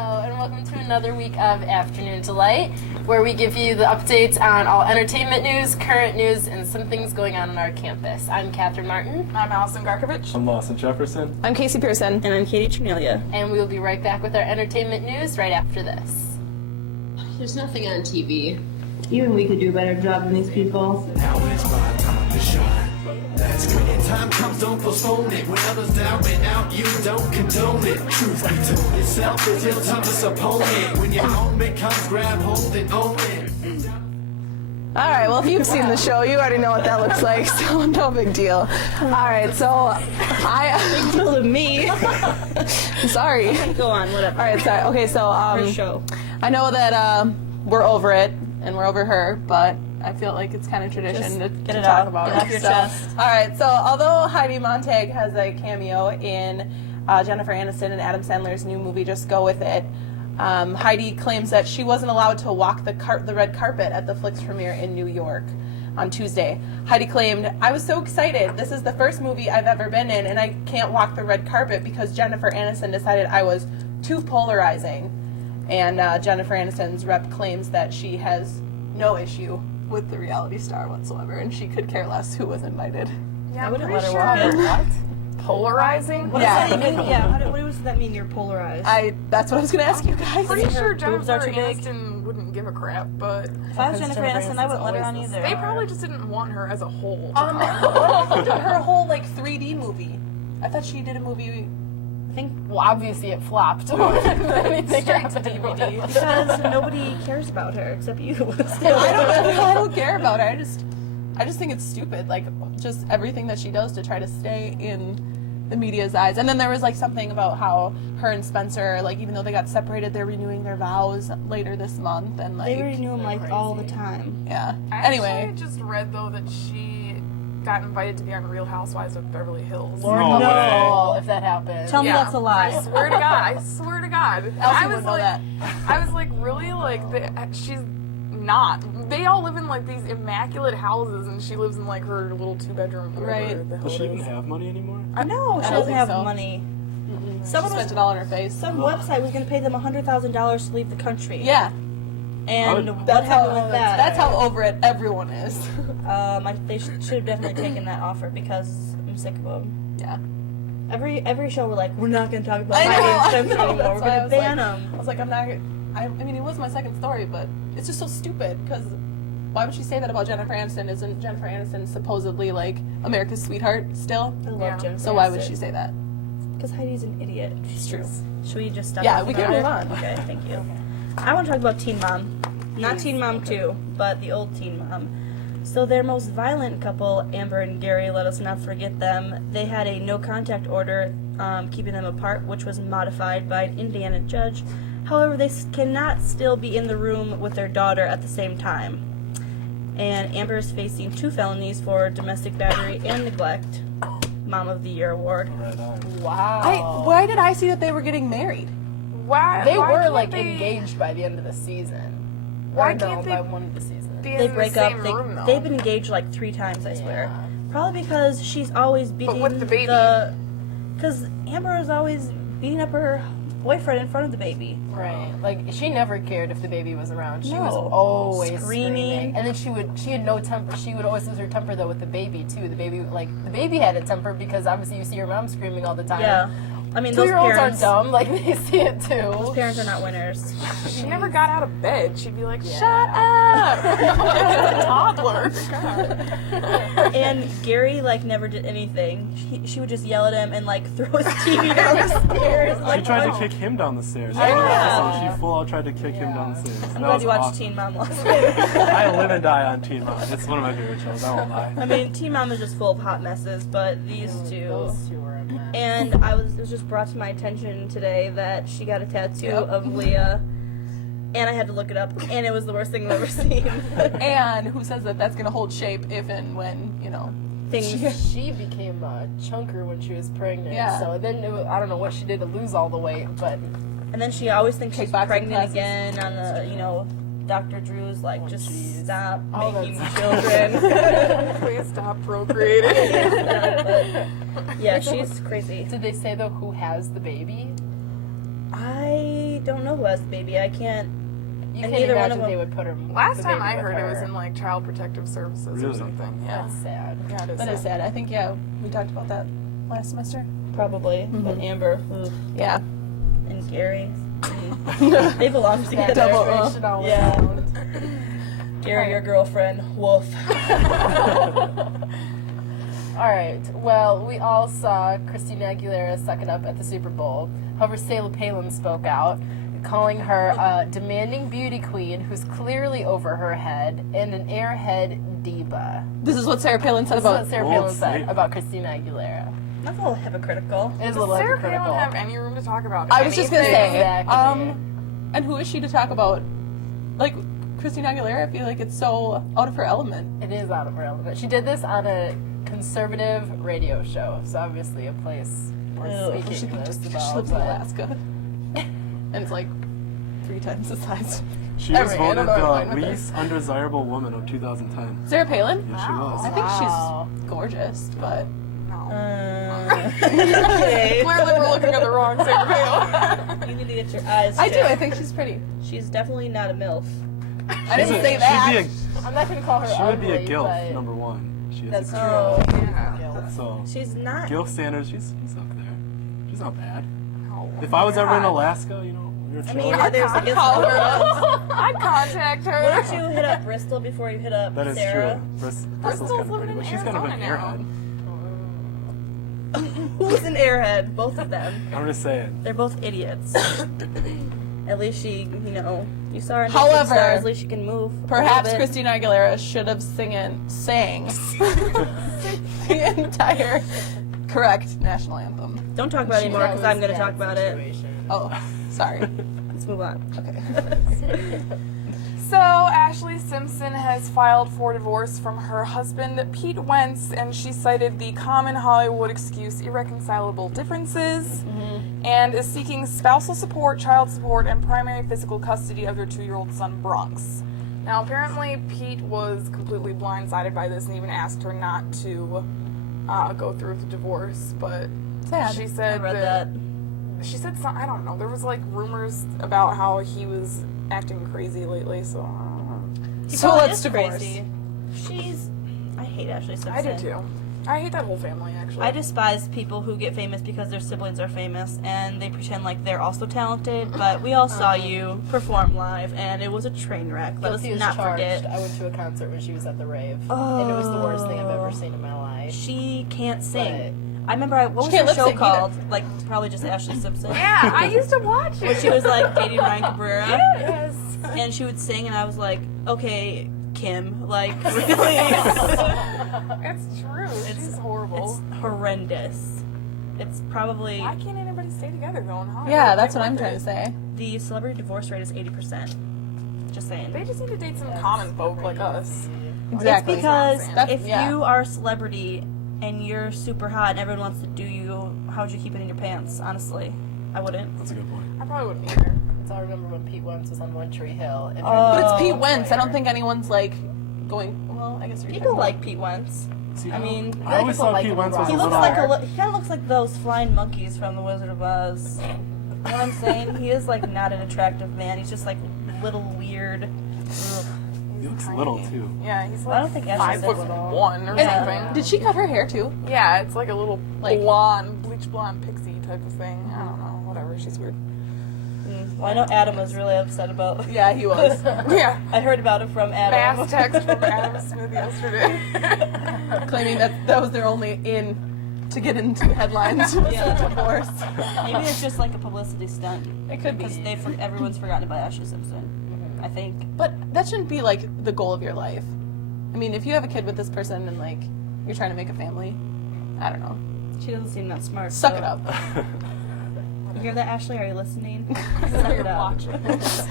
Hello, and welcome to another week of Afternoon Delight, where we give you the updates on all entertainment news, current news, and some things going on our campus. I'm Catherine Martin. I'm Allison Garkovich. I'm Lawson Jefferson. I'm Casey Persson. And I'm Katie Cerniglia. And we will be right back with our entertainment news right after this. There's nothing on TV. Even we could do a better job than these people. Now it's my time to shine. That's good. When time comes, don't postpone it. When others down and out, you don't condone it. Truth be told, it's selfish, your toughest opponent. When your moment comes, grab hold and own it. All right, well, if you've seen the show, you already know what that looks like, so no big deal. All right, so Big deal to me. sorry. Go on, whatever. All right, sorry. Okay, so First show. I know that we're over it and we're over her, but I feel like it's kind of tradition Just to get it talk out. about Get it. off your So, chest. all right, so although Heidi Montag has a cameo in Jennifer Aniston and Adam Sandler's new movie, Just Go With It, Heidi claims that she wasn't allowed to walk the red carpet at the Flick's premiere in New York on Tuesday. Heidi claimed, "I was so excited. This is the first movie I've ever been in, and I can't walk the red carpet because Jennifer Aniston decided I was too polarizing." And Jennifer Aniston's rep claims that she has no issue with the reality star whatsoever, and she could care less who was invited. Yeah, I wouldn't let her sure. walk in. What? Polarizing? What Yeah. does that even, what does that mean, you're polarized? That's what I was going to ask you guys. Pretty sure boobs are Jennifer too big? Aniston wouldn't give a crap, but If I was Jennifer Aniston, I wouldn't let her on either. they probably just didn't want her as a whole. Her whole 3D movie. I thought she did a movie. I think Well, obviously it flopped. Anything happened. because nobody cares about her except you. I don't care about her. I just think it's stupid. Like, just everything that she does to try to stay in the media's eyes. And then there was something about how her and Spencer, even though they got separated, they're renewing their vows later this month. And They renew them all the time. yeah. I Anyway, actually just read, though, that she got invited to be on Real Housewives of Beverly Hills. Lord, No no. way. Oh, if that happened. Tell me Yeah. that's a lie. I swear to God. I swear to God. And Elsie I would was know like, that. I was like, really? She's not. They all live in these immaculate houses, and she lives in her little 2-bedroom. Right. Does she even have money anymore? I know, she don't doesn't think have so. money. She Someone spent was, it all in her face. some website was going to pay them $100,000 to leave the country. Yeah. And Oh, what happened with that? That's how over it everyone is. They should have definitely taken that offer because I'm sick of them. Yeah. Every show we're like, we're not going to talk about I Heidi and know, Spencer anymore. that's We're why I going was to ban them. I was like, I'm not. I mean, it was my second story, but it's just so stupid because why would she say that about Jennifer Aniston? Isn't Jennifer Aniston supposedly America's sweetheart still? I love Yeah. Jennifer So why would Aniston. she say that? Because Heidi's an idiot. It's true. Should we just stop? Yeah, talking we can about move it? on. Okay, thank you. I want to talk about Teen Mom. Not Teen Mom 2, but the old Teen Mom. So their most violent couple, Amber and Gary, let us not forget them. They had a no-contact order keeping them apart, which was modified by an Indiana judge. However, they cannot still be in the room with their daughter at the same time. And Amber is facing 2 felonies for domestic battery and neglect. Mom of the Year award. Right on. Wow. Why did I see that they were getting married? Why? They why were can't they engaged by the end of the season. Why Or no, can't they by one of the seasons. be in They the break same up. room, though? They've been engaged 3 times, I swear. Yeah. Probably because she's always beating with the baby. Because Amber is always beating up her boyfriend in front of the baby. Right. She never cared if the baby was around. She was No. always Screaming. And then she had no temper. She would always lose her temper though with the baby too. The baby had a temper because obviously you see your mom screaming all the time. Yeah. I mean, those 2-year-olds parents, aren't dumb. They see it too. those parents are not winners. She never got out of bed. She'd be like, shut up! It's a toddler. God. And Gary, never did anything. She would just yell at him and, throw his TV down the stairs. She tried to kick him down the stairs. Yeah. She full out tried to kick him down the stairs. I'm glad you watched Teen Mom last week. I live and die on Teen Mom. It's one of my favorite shows. I won't lie. I mean, Teen Mom is just full of hot messes, but these two... Those two were a mess. And it was just brought to my attention today that she got a tattoo of Leah, and I had to look it up, and it was the worst thing I've ever seen. And who says that that's going to hold shape if and when, Things. She became chunker when she was pregnant. Yeah. So then I don't know what she did to lose all the weight, but And then she always thinks she's Kickboxing pregnant classes. again on the, Dr. Drew's just jeez. stop Oh, making that's- children. Please stop procreating. Yeah, she's crazy. did they say though who has the baby? I don't know who has the baby. I can't. You And can't neither one imagine of they them. would put her. Last the time baby I with heard it was her. in like Child Protective Services or Really? something. Yeah. That's sad. Yeah, it is. That is sad. I think, yeah, we talked about that last semester. Probably. But Amber Yeah. and Gary, they belong together. Double Frustration all Yeah. around. Gary, your girlfriend. Woof. All right. Well, we all saw Christina Aguilera suck it up at the Super Bowl. However, Sarah Palin spoke out, calling her a demanding beauty queen who's clearly over her head and an airhead diva. This is what Sarah Palin said This is about. what Sarah Bold Palin said statement. about Christina Aguilera. That's a little hypocritical. It is a Does little Sarah hypocritical. Palin have any room to talk about I was just gonna anything? say, Exactly. and who is she to talk about? Like Christina Aguilera, I feel like it's so out of her element. It is out of her element. She did this on a conservative radio show, so obviously a place worth Ew. speaking She this just she about. lives in but- Alaska, and it's like 3 times the size. She was I don't voted know what I'm the with least undesirable woman of 2010. Sarah Palin. Yes, she was. I think Wow. she's gorgeous, but No. Okay. Clearly, we're looking at the wrong Sarah Palin. You need to get your eyes I do. checked. I think she's pretty. She's definitely not a MILF. I didn't say that. I'm not going to call her She would ugly, be a gilf, but number one. She is that's a true. Oh. Yeah. So, She's not. gilf standards, she's up there. She's not bad. Oh, If I was ever in God. Alaska, you know, we were I chilling. mean, there's I'd against call the her. laws. I'd contact Why her. don't you hit up Bristol before you hit up That is Sarah? true. Bristol's Bristol's kind of living pretty, in but she's kind of an Arizona airhead. Who's an airhead? Both of them. I'm just saying. They're both idiots. At least she, you saw her in However, Shooting Stars, at least she can move. a Perhaps little bit. Christina Aguilera should have sang the entire correct national anthem. Don't talk about it anymore That because was I'm going a to talk bad about it. situation. Oh, sorry. Let's move on. Okay. So, Ashley Simpson has filed for divorce from her husband, Pete Wentz, and she cited the common Hollywood excuse irreconcilable differences and is seeking spousal support, child support, and primary physical custody of their 2-year-old son, Bronx. Now, apparently, Pete was completely blindsided by this and even asked her not to go through with the divorce, but Sad. she I said read that. she said I don't know, there was like rumors about how he was acting crazy lately, so I don't know. She So probably let's is divorce. crazy. I hate Ashley Simpson. I do too. I hate that whole family, actually. I despise people who get famous because their siblings are famous and they pretend like they're also talented, but we all saw you perform live and it was a train wreck. Let us Guilty as not charged. forget. I went to a concert when she was at the rave, and it was the worst thing I've ever seen in my life. She can't sing. But I remember, what was can't her lip show sync called? Like, probably just Ashley Simpson. Yeah, I used to watch it. Where she was like dating Ryan Cabrera. yes. And she would sing and I was like, okay, Kim, like, really? It's true. She's horrible. It's horrendous. It's probably, Why can't anybody stay together though in Hollywood? Yeah, that's Like, what I'm with trying it? to say. the celebrity divorce rate is 80%. Just saying. They just need to date some common folk like us. Exactly. It's because That's- if yeah. you are a celebrity and you're super hot and everyone wants to do you, how would you keep it in your pants? Honestly, I wouldn't. That's a good point. I probably wouldn't either. So I remember when Pete Wentz was on One Tree Hill. And But it's Pete Oh, Wentz. I don't think anyone's like going. Well, I guess you're People talking like about- Pete Wentz. See, I mean, I always people thought like Pete him Wentz was a a He lot. little. looks like he kind of looks like those flying monkeys from The Wizard of Oz. You know what I'm saying? He is like not an attractive man. He's just like little weird. Ugh. He looks little too. Yeah, he's I like don't think Ashley 5'1" Simpson. or And something. did she cut her hair too? Yeah, it's like a little Like- blonde, bleach blonde pixie type of thing. I don't know, whatever. She's weird. Well, I know Adam was really upset about. Yeah, he was. Yeah. I heard about it from Adam. Mass text from Adam Smith yesterday. Claiming that was their only in to get into headlines. Yeah. Divorce. Maybe it's just like a publicity stunt. It could be. Because everyone's forgotten about Ashley Simpson. I think. But that shouldn't be like the goal of your life. I mean, if you have a kid with this person and like you're trying to make a family, I don't know. She doesn't seem that smart. Suck so- it up. You hear that, Ashley? Are you listening? Suck it up. Watching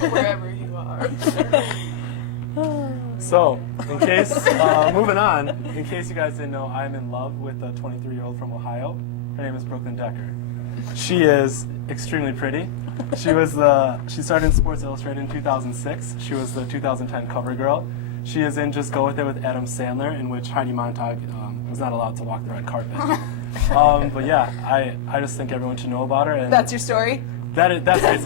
wherever you are. So, in case, moving on, in case you guys didn't know, I'm in love with a 23-year-old from Ohio. Her name is Brooklyn Decker. She is extremely pretty. She started in Sports Illustrated in 2006. She was the 2010 cover girl. She is in Just Go With It with Adam Sandler, in which Heidi Montag was not allowed to walk the red carpet. But yeah, I just think everyone should know about her. And That's your story? that's basically